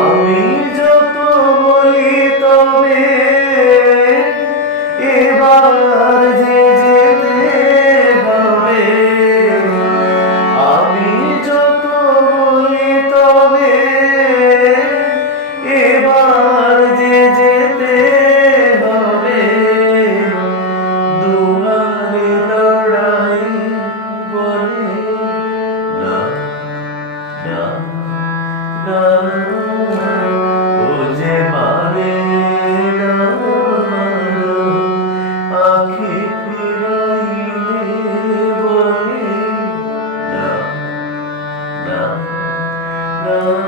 আমি যত বলি তবে এবার যে যেতে হবে, আমি যত বলি তবে এবার যে যেতে হবে, দুয়ারে দাঁড়াই বলে না না না, ও যে মানে না আখি ফিরাইলে বলে না না না।